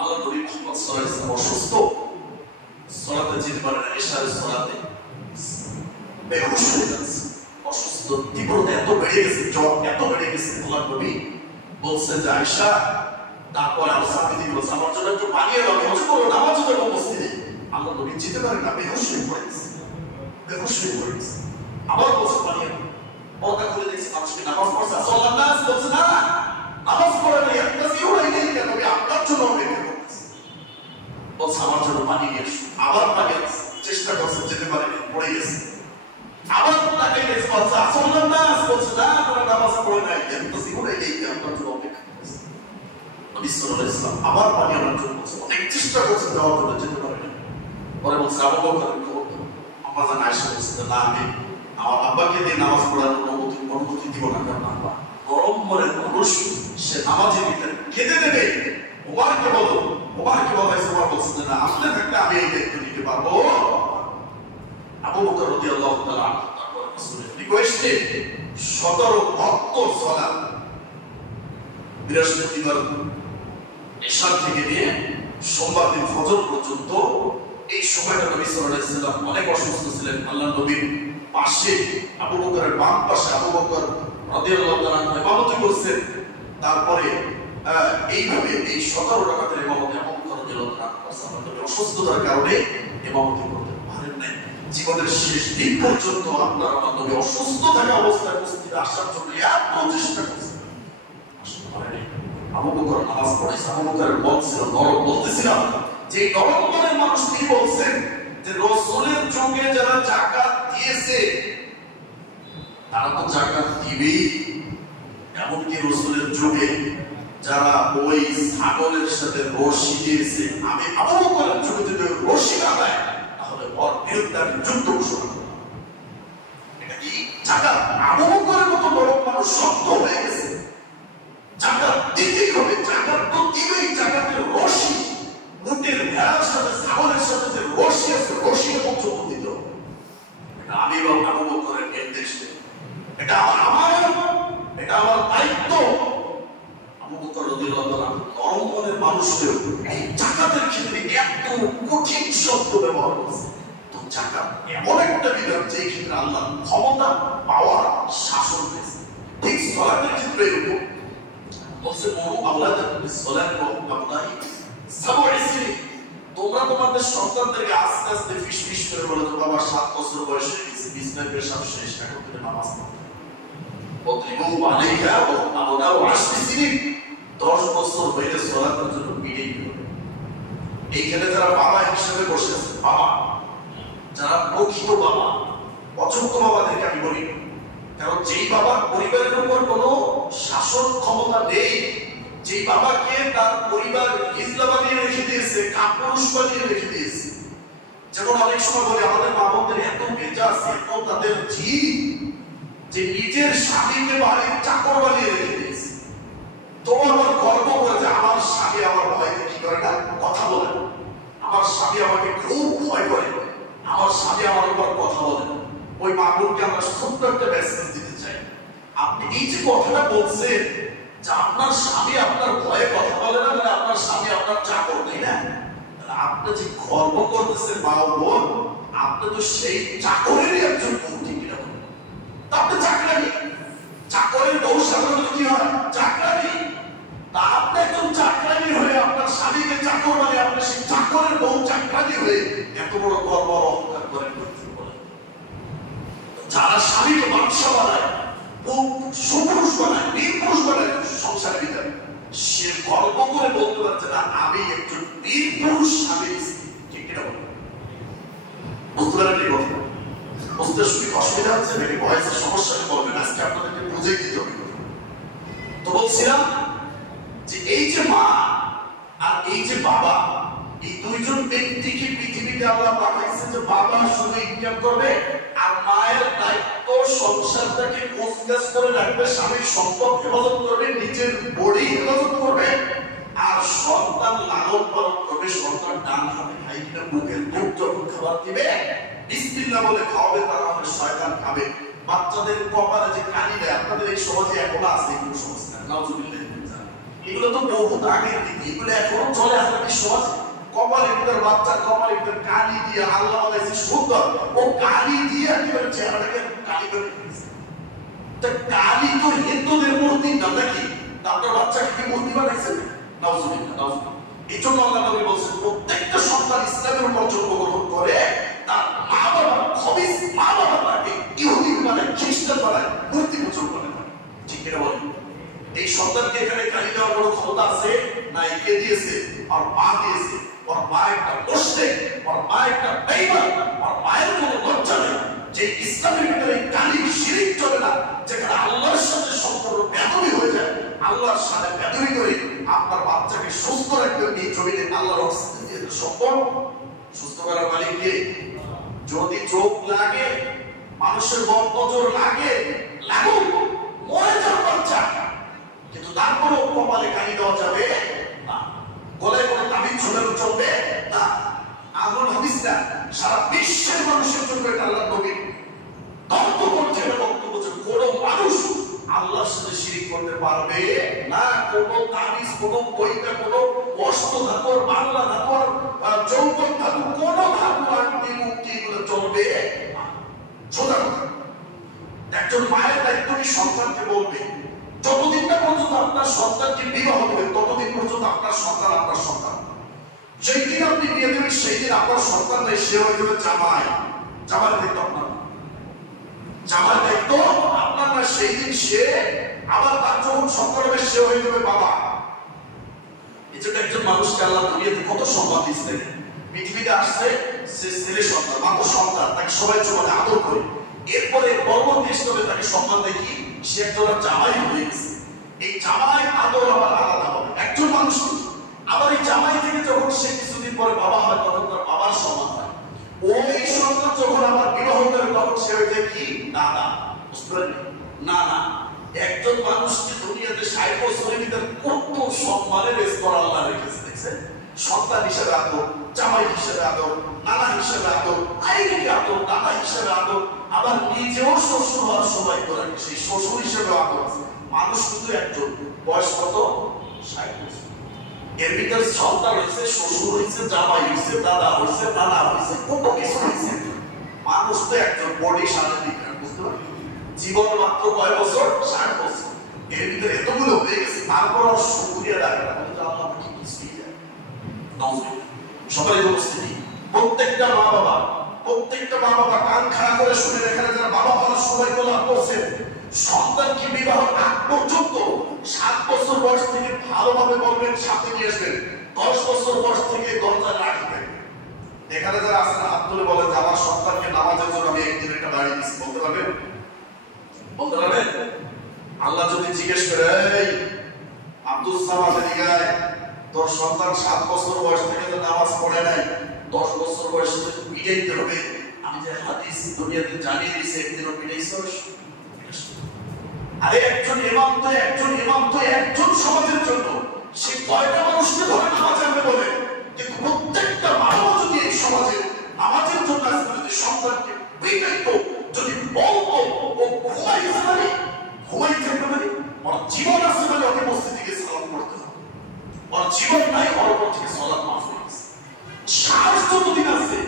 আল্লাহ নবী মুহাম্মদ সাল্লাল্লাহু আলাইহি ওয়াসাল্লাম অসুস্থ, সালাতে যেতে পারে না, ইশারের সালাতে বেহুশ হয়ে যাচ্ছে, অসুস্থ, তীব্রতা এত বেড়ে গেছে, জ্বর এত বেড়ে গেছে, আল্লাহ নবী বলছে যে আয়েশা, তারপরে আমার সাহাবী বলছে আমার জন্য একটু পানি এনে দাও, হযরত বলল নামাজ পড়ব মসজিদে। আল্লাহ নবী যেতে পারে না, বেহুশ হয়ে পড়ে গেছে, বেহুশ হয়ে পড়ে গেছে। আবার বলছে পানি এনে দাও, পর্দা খুলে দেখছে মানুষকে নামাজ পড়ছে, সাল্লাল্লাহু আলাইহি ওয়াসাল্লাম বলছে না নামাজ পড়ে নাই, একটা জিও নাই, কেন নবী আপনার জন্য অপেক্ষা করতেছে। বলছে আমার জন্য পানি নিয়ে এসো, আবার পানি চেষ্টা করছে, যেতে পারে না, পড়ে গেছে। আবার তাকে গেছে বলছে সাল্লাল্লাহু আলাইহি ওয়াসাল্লাম বলছে না আপনারা নামাজ পড়ে নাই, একটা জিও নাই, আপনার জন্য অপেক্ষা করতেছে। নবী সাল্লাল্লাহু আলাইহি ওয়াসাল্লাম আবার পানি আনার জন্য বলছে, অনেক চেষ্টা করছে, দেওয়ার জন্য যেতে পারে না। পরে বলছে আবু বকর খবর দাও, আম্মা জান আয়েশা বলছে না আমি আমার আব্বাকে দিয়ে নামাজ পড়ার অনুমতি দিব না, কারণ আব্বা গরম মনের মানুষ, সে নামাজে খেতে দেবে। ওমরকে বলো, ওমরকে বলাইছে, ওমর বলছে না আসলে থাকলে আমি এই দায়িত্ব নিতে পারবো। আবু বকর রাদিয়াল্লাহু তাআলা তারপর রাসূলের রিকোয়েস্টে 17 72 সালাত বৃহস্পতিবার এশা থেকে নিয়ে সোমবার দিন ফজর পর্যন্ত এই সময়টা নবী সাল্লাল্লাহু আলাইহি ওয়াসাল্লাম অনেক অসুস্থ ছিলেন। আল্লাহ নবীর পাশে আবু বকরের বাম পাশে আবু বকর রাদিয়াল্লাহু তাআলা ইমামতি করছেন। তারপরে এইভাবে এই 17 রাকাতের ইমামতি আবু বকর রাদিয়াল্লাহু তাআলা অসুস্থতার কারণে ইমামতি করতে পারেন নাই। জীবনের শেষ দিন পর্যন্ত আপনার আমার নবী অসুস্থ থাকা অবস্থায় মসজিদে আসার জন্য এত চেষ্টা করছেন, আসতে পারে নাই। আবু বকর নামাজ পড়েছে, আবু বকরের মন ছিল নরম। বলতেছিলাম যে নরম মনের মানুষ তিনি বলছেন যে রাসূলের যুগে যারা যাকাত দিয়েছে তারা তো যাকাত দিবেই, এমনকি রাসূলের যুগে যারা ওই ছাগলের সাথে রশি দিয়েছে, আমি আবু বকরের যুগে যদি রশি না দেয় তাহলে ওর বিরুদ্ধে আমি যুদ্ধ ঘোষণা করব। এটা কি যাকাত? আবু বকরের মতো নরম মানুষ শক্ত হয়ে গেছে, যাকাত দিতেই হবে, যাকাত তো দিবেই। যাকাতের রশি উটের ভেড়ার সাথে ছাগলের সাথে যে রশি আছে, রশিকে পর্যন্ত দিতে হবে। এটা আমি আবু বকরের নির্দেশ, এটা আমার এটা আমার দায়িত্ব। আবু বকর রাদিয়াল্লাহু তাআলা নরম মনের মানুষের এই যাকাতের ক্ষেত্রে এত কঠিন শব্দ ব্যবহার করেছে। তো যাকাত এমন একটা বিধান যে ক্ষেত্রে আল্লাহ ক্ষমতা, পাওয়ার, শাসন দিয়েছে। ঠিক সালাতের ক্ষেত্রে এরকম বলছে মরু আওলাদাকুম বিসসালাতি ওয়া হুম আবনাই সাবঈ সিনিন, তোমরা তোমাদের সন্তানদেরকে আস্তে আস্তে ফিসফিস করে বলে তো বাবা 7 বছর বয়স হয়ে গেছে, বিছনায় পেশাব শেষ, এখন থেকে নামাজ পড়ো। ওয়াদরিবু আলাইহা ওয়া হুম আবনাউ 10 সিনিন, 10 বছর হইলে সালাতের জন্য পিড়েই দিবে। এইখানে যারা বাবা হিসেবে বসে আছে, বাবা যারা প্রকৃত বাবা, অযোগ্য বাবাদেরকে আমি বলি, কারণ যেই বাবার পরিবারের উপর কোনো শাসন ক্ষমতা নেই, যেই বাবাকে তার পরিবার হিজলা বানিয়ে রেখে দিয়েছে, কাপুরুষ বানিয়ে রেখে দিয়েছে। যেমন অনেক সময় বলে আমাদের মা বোনদের এত মেজাজ, এত তাদের জিদ যে নিজের স্বামীকে বাড়ির চাকর বানিয়ে রেখে দিয়েছে। তোমার আমার গর্ব করে যে আমার স্বামী আমার ভয়কে কি করে না, কথা বলে, আমার স্বামী আমাকে খুব ভয় করে, আমার স্বামী আমার উপর কথা বলে। ওই মা বোনকে আমরা ছোট্ট একটা মেসেজ দিতে চাই, আপনি এই যে কথাটা বলছেন যে আপনার স্বামী আপনার ভয়ে কথা বলে না, মানে আপনার স্বামী আপনার চাকর, তাই না? আপনি যে গর্ব করতেছেন মা বোন, আপনি তো সেই চাকরেরই একজন বউ, ঠিক না? আপনি চাকরানি, চাকরের বউ সাধারণত কি হয়? চাকরানি। তা আপনি একজন চাকরানি হয়ে আপনার স্বামীকে চাকর মানে আপনি সেই চাকরের বউ চাকরানি হয়ে এত বড় গর্ব অহংকার করেন। যারা স্বামীকে বাদশা বানায়, সুপুরুষ বানায়, বীরপুরুষ বানায় সংসারের ভিতরে, সে গর্ব করে বলতে পারছে না আমি একজন বীরপুরুষ স্বামী, ঠিক কিনা বলেন? বুঝতে পারেন এই কথা? বুঝতে শুনে অসুবিধা হচ্ছে নাকি ভয়েসের সমস্যাকে বলবেন, আজকে আপনাদেরকে বুঝেই দিতে হবে। তো বলছিলাম যে এই যে মা আর এই যে বাবা, এই দুইজন ব্যক্তিকে পৃথিবীতে আল্লাহ পাঠাইছে যে বাবা শুধু ইনকাম করবে আর মায়ের দায়িত্ব সংসারটাকে গোছগাছ করে রাখবে, স্বামীর সম্পদ হেফাজত করবে, নিজের বডি হেফাজত করবে, আর সন্তান লালন পালন করবে। সন্তান ডান হাতে খাই কিনা মুখের দুধ যখন খাবার দিবে বিসমিল্লাহ বলে খাওয়াবে, তারা হবে শয়তান খাবে। বাচ্চাদের কপালে যে কালি দেয়, আপনাদের এই সমাজে এখনো আছে, এগুলো সমস্যা নাউজুবিল্লাহ, এগুলো তো বহুত আগের দিকে, এগুলো এখনো চলে আমাদের সমাজে। কপালের ভিতর বাচ্চার কপালের ভিতর কালি দিয়ে আল্লাহ বানাইছে সুন্দর, ও কালি দিয়ে একেবারে চেহারাটাকে কালি করে দিয়েছে। তা কালি তো হিন্দুদের মূর্তি না নাকি? আপনার বাচ্চাকে কি মূর্তি বানাইছেন? নাউজুবিল্লাহ, নাউজুবিল্লাহ। এই জন্য আল্লাহ নবী বলছেন প্রত্যেকটা সন্তান ইসলামের উপর জন্মগ্রহণ করে তার মা বাবা খবিস মা বাবা তাকে ইহুদি বানায়, খ্রিস্টান বানায়, মূর্তি পূজন করে। ঠিক কিনা বলেন? এই সন্তানকে এখানে কালি দেওয়ার কোনো ক্ষমতা আছে না? একে দিয়েছে, আর মা দিয়েছে। ওর মা একটা মুশরিক, ওর মা একটা বেঈমান, ওর মায়ের কোনো লজ্জা নেই যে ইসলামের ভিতরে কালি শিরিক চলে না, যেখানে আল্লাহর সাথে সম্পর্ক বেদবি হয়ে যায়। আল্লাহর সাথে বেদবি করে আপনার বাচ্চাকে সুস্থ রাখবেন, এই জমিনে আল্লাহর অক্সিজেন দিয়ে সম্পর্ক সুস্থ করার মালিক কে? যদি চোখ লাগে, মানুষের বদনজর লাগে, লাগুক, মরে যার বাচ্চা, কিন্তু তারপরেও কপালে কালি দেওয়া যাবে না, গলায় কোনো তাবিজ ঝোলানো চলবে না। আগুন হাদিস না, সারা বিশ্বের মানুষের জন্য এটা আল্লাহ নবী তর্ক করছে, বক্তব্য যে কোনো মানুষ আল্লাহর সাথে শিরিক করতে পারবে না। কোনো তাবিজ, কোনো বইটা, কোনো অস্ত্র ধাতুর, বাংলা ধাতুর, যৌবন ধাতু, কোনো ধাতু আনতে মুক্তি এগুলো চলবে না। সোজা কথা। একজন মায়ের দায়িত্ব কি সন্তানকে বলবে, যতদিন না পর্যন্ত আপনার সন্তানকে বিবাহ করবেন ততদিন পর্যন্ত আপনার সন্তান আপনার সন্তান। যেই দিন আপনি বিয়ে দেবেন সেই দিন আপনার সন্তান নেই, সে হয়ে যাবে জামাই। জামাইয়ের দায়িত্ব আপনার, জামাইয়ের দায়িত্ব আপনার না। সেই দিন সে আবার তার যখন সন্তান হবে সে হয়ে যাবে বাবা। এই জন্য একজন মানুষকে আল্লাহ দুনিয়াতে কত সম্মান দিয়েছিলেন। পৃথিবীতে আসছে সে ছেলে সন্তান, মাত্র সন্তান, তাকে সবাই জমানে আদর করে। এরপরে পরবর্তী স্তরে তাকে সম্মান দেখি সে একজন জামাই হয়ে গেছে। এই জামাই আদর আবার আলাদা হবে একজন মানুষ। আবার এই জামাই থেকে যখন সে কিছুদিন পরে বাবা হয় তখন তার বাবার সম্মান হয়। ওই সন্তান যখন আবার বিবাহ করে তখন সে হয়ে যায় কি দাদা। বুঝতে পারলেন? না না, একজন মানুষকে দুনিয়াতে 60 বছরের ভিতরে কত সম্মানের স্তর আল্লাহ রেখেছে দেখছেন। সন্তান হিসেবে আদর, জামাই হিসেবে আদর, নানা হিসেবে আদর, আইনকে আদর, দাদা হিসেবে আদর, আবার নিজেও শ্বশুর হওয়ার সময় করে সেই শ্বশুর হিসেবে আদর আছে। মানুষ শুধু একজন, বয়স কত? 60 বছর। এর ভিতরে সন্তান হয়েছে, শ্বশুর হয়েছে, জামাই হয়েছে, দাদা হয়েছে, নানা হয়েছে, কত কিছু হয়েছে। মানুষ তো একজন, বডি শারীরিক। বুঝতে পারলেন? জীবন মাত্র কয় বছর? 60 বছর। এর ভিতরে এতগুলো হয়ে গেছে, তারপর আর শুকরিয়া ডাকে না, বলে আল্লাহ আমাকে কিছুই দেয়। সবাই উপস্থিতি, প্রত্যেকটা মা বাবা কান খাড়া করে শুনে এখানে যারা বাবা মারা সবাই বলা করছেন, সন্তানকে বিবাহ আগ পর্যন্ত 7 বছর বয়স থেকে ভালোভাবে বলবেন, সাথে নিয়ে আসবেন। 10 বছর বয়স থেকে দরজায় রাখবেন। এখানে যারা আছেন হাত তুলে বলেন যে আমার সন্তানকে নামাজের জন্য আমি একদিন একটা বাড়ি দিচ্ছি, বলতে পারবেন? বলতে পারবেন? আল্লাহ যদি জিজ্ঞেস করে, এই আব্দুল সামাদ এদিকে আয়, তোর সন্তান 7 বছর বয়স থেকে তো নামাজ পড়ে নাই, 10 বছর বয়সে তো পিটাইতে হবে, আমি যে হাদিস দুনিয়াতে জানিয়ে দিয়েছি একদিনও পিটাইছস? আরে একজন ইমাম তো একজন সমাজের জন্য সে কয়টা মানুষকে ধরে নামাজ আনবে বলে। কিন্তু প্রত্যেকটা মানুষ যদি এই সমাজে নামাজের জন্য যদি সন্তানকে পিটাইতো, যদি বলতো ও ঘুমাইতে পারে ওর জীবন আছে বলে ওকে মসজিদে গিয়ে সালাম করতে হবে, ওর জীবন নাই, ওর উপর থেকে সালাত মাফ হয়ে গেছে। সাহস যতদিন আছে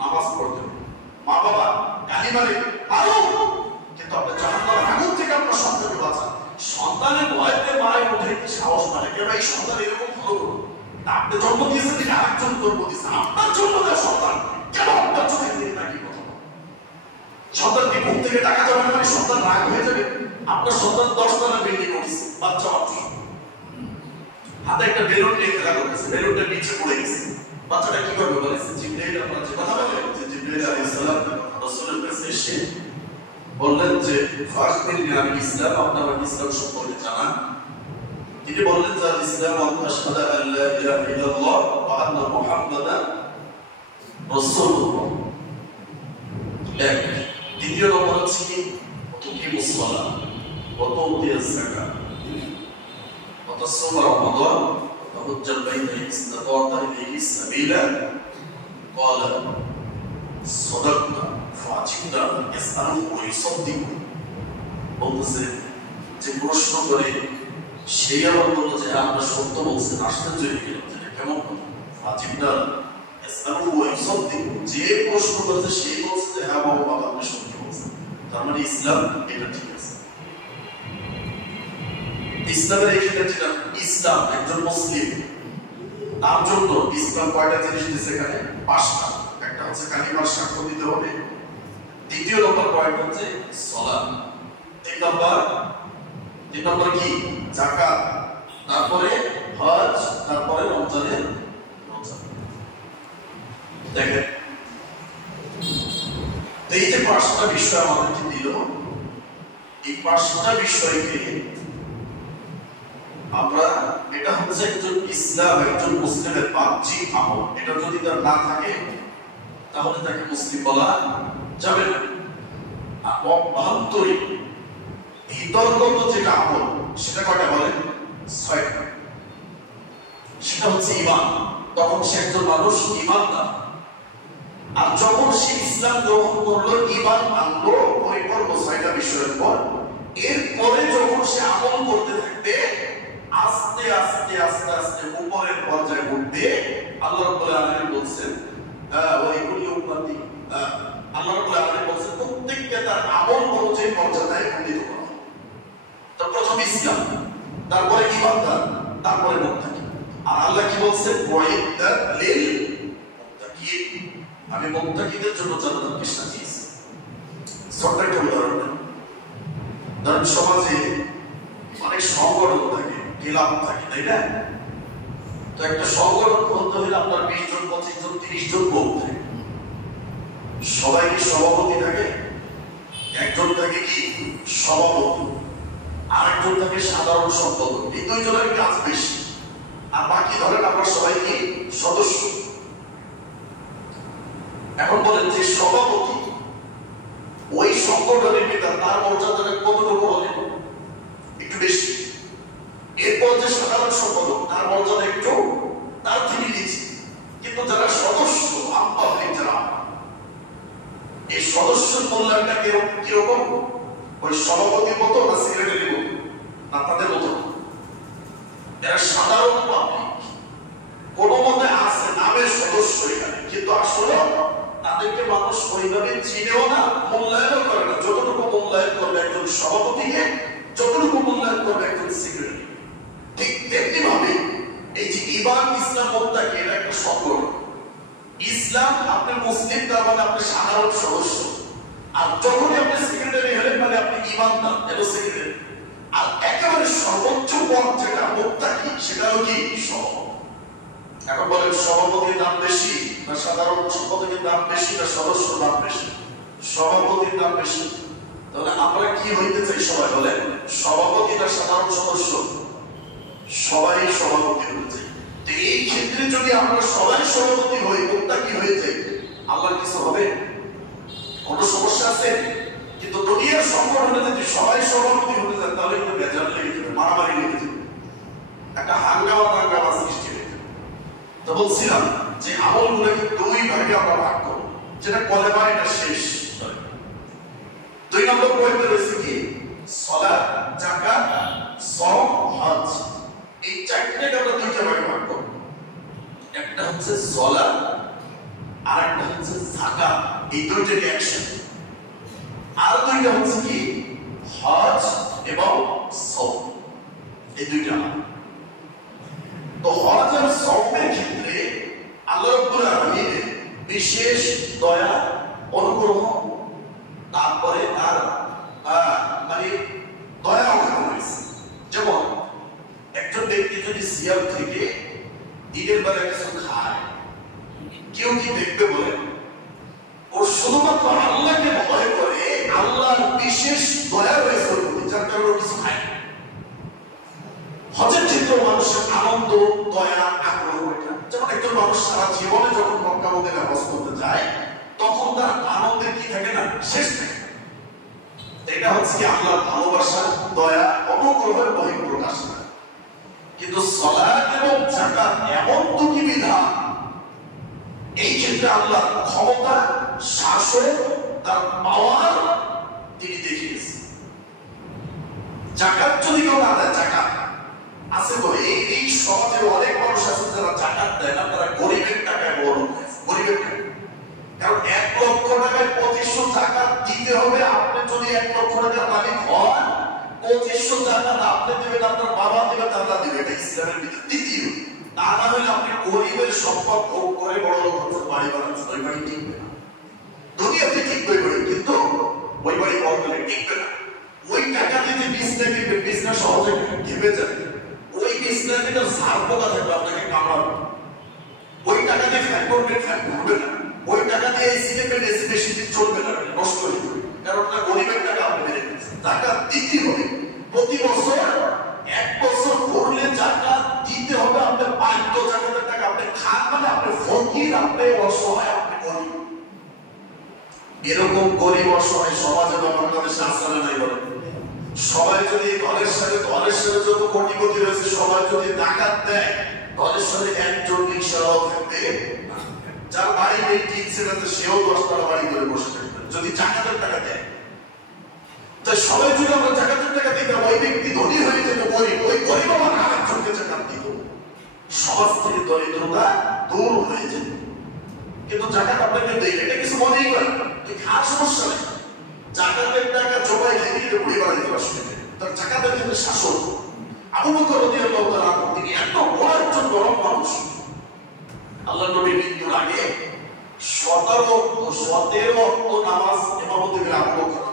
নামাজ পড়তে হবে। মা বাবা গালি মারে আরো, কিন্তু আপনার জাহান্নামের আগুন থেকে আপনার সন্তানকে বাঁচান। সন্তানের ভয়তে মায়ের মধ্যে একটি সাহস মানে কেন এই সন্তান এরকম ভালো, আপনি জন্ম দিয়েছেন নাকি আরেকজন জন্ম দিয়েছেন? আপনার জন্ম দেওয়া সন্তান কেন আপনার চোখের দিকে তাকিয়ে কথা বলে? সন্তানকে ঘুম থেকে টাকা যাবে না মানে সন্তান রাগ হয়ে যাবে। আপনার সন্তান 10 তলা বিল্ডিং করছে, বাচ্চা হাতে একটা বেলুন নিয়ে খেলা করতেছে, বেলুনটা নিচে পড়ে গেছে। বাচ্চাটা কি করবে বলেছে? জিবরাইল, আপনারা যে কথা বলেন যে জিবরাইল আলাইহিস সালাম রাসূলের কাছে এসে বললেন যে ফাখবিরনি আন ইসলাম, আপনারা ইসলাম সম্পর্কে জানান। তিনি বললেন যে ইসলাম আশহাদু আল্লা ইলাহা ইল্লাল্লাহ ওয়া আন্না মুহাম্মাদান রাসূলুল্লাহ। এক। দ্বিতীয় নম্বর হচ্ছে কি তুকিমুস সালাহ ওয়া তুতিয়াজ যাকাত ওয়া তাসুমু রমাদান ওয়া হুজ্জাল বাইতা ইন ইসতাতা ইলাইহি সাবিলা। ক্বালা সাদাকতা ফাজিদা ইয়াসআলু ওয়া ইউসাদ্দিকু। বলতেছে যে প্রশ্ন করে সেই আবার বললো যে আমরা সত্য বলছেন, আশ্চর্য হয়ে গেলাম যেটা কেমন ফাজিলটা যে প্রশ্ন করছে সেই বলছে যে হ্যাঁ বাবা আপনি সত্য বলছেন, তার মানে ইসলাম এটা ঠিক আছে। ইসলামের এখানে যেটা ইসলাম একজন মুসলিম তার জন্য ইসলাম কয়টা জিনিস দিচ্ছে এখানে? 5টা। একটা হচ্ছে কালিমার সাক্ষ্য দিতে হবে, দ্বিতীয় নম্বর পয়েন্ট হচ্ছে সালাত, তিন নম্বর কি যাকাত, তারপরে হজ, তারপরে রমজানের রোজা। দেখেন এই যে 5টা বিষয় আমাদেরকে দিল, এই 5টা বিষয়কে আমরা, এটা হচ্ছে একজন ইসলাম একজন মুসলিমের বাহ্যিক আমল, এটা যদি তার না থাকে তাহলে তাকে মুসলিম বলা যাবে না। আর অভ্যন্তরীণ ভিতরগত যেটা আমল সেটা কয়টা বলেন? 6টা। সেটা হচ্ছে ঈমান, তখন সে একজন মানুষ ঈমানদার। আর যখন সে ইসলাম গ্রহণ করলো, ঈমান আনলো পরিপূর্ণ 6টা বিষয়ের পর, এরপরে যখন সে আমল করতে থাকবে আস্তে আস্তে আস্তে আস্তে উপরের পর্যায়ে উঠবে। আল্লাহ রাব্বুল আলামিন বলছেন ওই কুল্লি উম্মতি, আল্লাহ রাব্বুল আলামিন বলছেন প্রত্যেককে তার আমল অনুযায়ী মর্যাদায় উন্নীত করা। তো প্রথম ইসলাম, তারপরে ঈমানদার, তারপরে মুত্তাকি। আর আল্লাহ কি বলছেন? ওয়াইদাত লিল মুত্তাকিন, আমি মুত্তাকিদের জন্য জান্নাতকে সাজিয়েছি। ছোট্ট একটা উদাহরণ দেন। ধরেন সমাজে অনেক সংগঠন থাকে, ক্লাব থাকে, তাই না? তো একটা সংগঠন বলতে হলে আপনার 20 জন 25 জন 30 জন লোক থাকে। সবাই কি সভাপতি থাকে? একজন থাকে কি সভাপতি, আরেকজন থাকে সাধারণ সম্পাদক। এই দুইজনের কাজ বেশি, আর বাকি ধরেন আমরা সবাই কি সদস্য। এখন বলেন যে সভাপতি ওই সংগঠনের নেতা, তার মর্যাদাটা কতটুকু বলেন? একটু বেশি। এরপর যে সাধারণ সম্পাদক, তার মর্যাদা একটু তার থেকে নিচে। কিন্তু যারা সদস্য, পাবলিক যারা, এই সদস্যের মূল্যায়নটা কিরকম? ওই সভাপতির মতো না সেক্রেটারির মতো না তাদের মতো? এরা সাধারণ পাবলিক, কোনো মতে আছে নামের সদস্য এখানে, কিন্তু আসলে তাদেরকে মানুষ ওইভাবে চিনেও না, মূল্যায়নও করে না। যতটুকু মূল্যায়ন করবে একজন সভাপতিকে, যতটুকু মূল্যায়ন করবে একজন সেক্রেটারি। ঠিক তেমনি ভাবে এই যে ঈমান, ইসলাম, মুত্তাকি, এটা একটা সংগঠন। ইসলাম আপনি মুসলিম, তার মানে আপনি সাধারণ সদস্য। আর যখনই আপনি সেক্রেটারি হলেন মানে আপনি ঈমানদার এবং সেক্রেটারি। আর একেবারে সর্বোচ্চ পদ যেটা মুত্তাকি, সেটা হলো কি সভাপতি। এখন বলেন সভাপতির দাম বেশি না সাধারণ সম্পাদকের দাম বেশি না সদস্যর দাম বেশি? সভাপতির দাম বেশি। তাহলে আমরা কি হইতে চাই সবাই? বলেন সভাপতি না সাধারণ সদস্য? সবাই সভাপতি হতে চাই। তো এই ক্ষেত্রে যদি আমরা সবাই সভাপতি হই, মুত্তাকি হয়ে যাই, আল্লাহর কিছু হবে? কোনো সমস্যা আছে? কিন্তু দুনিয়ার সংগঠনে যদি সবাই সভাপতি হতে যায় তাহলে কিন্তু বেজার লেগে যাবে, মারামারি লেগে যাবে, একটা হাঙ্গামা সৃষ্টি হয়ে যাবে। তো বলছিলাম যে আমলগুলোকে 2 ভাগে আমরা ভাগ করব, যেটা কলেমা এটা শেষ। 2 নম্বর পয়েন্টে রয়েছে কি? সালাত, যাকাত, সওম, হজ। এই 4টাকে আমরা 2টা ভাগে ভাগ করব। একটা হচ্ছে সালাত আর একটা হচ্ছে যাকাত, এই 2টাকে একসাথে। আর 2টা হচ্ছে কি? হজ এবং সওম, এই 2টা। তো হজ আর সওমের ক্ষেত্রে আল্লাহ রাব্বুল আলামিন বিশেষ দয়া, অনুগ্রহ, তারপরে তার মানে দয়া রয়েছে। যেমন একজন ব্যক্তি যদি সিয়াম থেকে ঈদের বেলা কিছু খায়, কেউ কি দেখবে বলেন? ও শুধুমাত্র আল্লাহকে ভয় করে, আল্লাহর বিশেষ দয়া রয়েছে ওর প্রতি, যার কারণে ও কিছু খায়। হজের ক্ষেত্রে মানুষের আনন্দ, দয়া, আগ্রহ, এটা যেমন একজন মানুষ সারা জীবনে যখন মক্কা মদিনায় হজ করতে যায় তখন তার আনন্দের কি থাকে না, শেষ থাকে। এটা হচ্ছে কি আল্লাহর ভালোবাসা, দয়া, অনুগ্রহের বহিঃপ্রকাশ। কিন্তু সালাত এবং যাকাত এমন দুটি বিধান, এই ক্ষেত্রে আল্লাহর ক্ষমতা, শাসন, তার পাওয়ার তিনি দেখিয়েছেন। যাকাত যদি কেউ না দেয়, যাকাত আছে তো এই সমাজে অনেক মানুষ আছে যারা জাকাত দেয় না, তারা গরিবের টাকায় বড় গরিবের টাকা। কারণ 1 লক্ষ টাকায় 2500 জাকাত দিতে হবে। আপনি যদি 1 লক্ষ টাকার মালিক হন, 2500 জাকাত আপনি দেবেন, আপনার বাবা দেবে, দাদা দেবে। এটা ইসলামের ভিতরে দ্বিতীয়। তা না হলে আপনি গরিবের সম্পদ ভোগ করে বড় লোক হচ্ছেন, বাড়ি বানাচ্ছেন, ওই বাড়ি টিকবে না। দুনিয়াতে টিকবে ওই বাড়ি, কিন্তু ওই বাড়ি বদলে টিকবে না। ওই টাকা দিয়ে বিজনেস দিবে, বিজনেস সহজে ঘেপে যাবে। ওই বিজনেস দিলে ঝাড় পোকা থাকবে, আপনাকে কামড়াবে। ওই টাকা দিয়ে ফ্যান করবে, ফ্যান ঘুরবে না। ওই টাকা দিয়ে এসি দেবেন, এসি বেশি দিন চলবে না, নষ্ট হয়ে যাবে। কারণ ওটা গরিবের টাকা আপনি মেরে ফেলছেন। জাকাত দিতে হবে প্রতি বছর। 1 বছর পড়লে জাকাত দিতে হবে। আপনি বাধ্য, জাকাতের টাকা আপনি খান মানে আপনি ফকির, আপনি অসহায়, আপনি গরিব। এরকম গরিব অসহায় সমাজে বা বাংলাদেশে আসলে নাই বলেন। সবাই যদি ঘরের সাথে যত কোটিপতি রয়েছে সবাই যদি জাকাত দেয়, ঘরের সাথে একজন রিকশাওয়ালাও থাকবে, যার বাড়ি নেই কিনছে না, সেও 10তলা বাড়ি করে বসে থাকবে যদি জাকাতের টাকা দেয়। তাই সবাই যদি আমরা জাকাতের টাকা দিতাম, ওই ব্যক্তি ধনী হয়ে যেত, গরিব, ওই গরিব আমার আরেকজনকে জাকাত দিত, সমাজ থেকে দরিদ্রতা দূর হয়ে যেত। কিন্তু জাকাত আপনাকে দেয়, এটা কিছু মনেই করেন না, তুই খাওয়ার সমস্যা নেই। জাকাতের টাকা জমাই থেকে বুড়ি বাড়িতে আসবে, তার জাকাতের ক্ষেত্রে শাসন। আবু বকর রাদিয়াল্লাহু তাআলা তিনি এত বড় একজন গরম মানুষ, আল্লাহ নবীর মৃত্যুর আগে 17 ওয়াক্ত নামাজ ইমামতি করে আবু বকর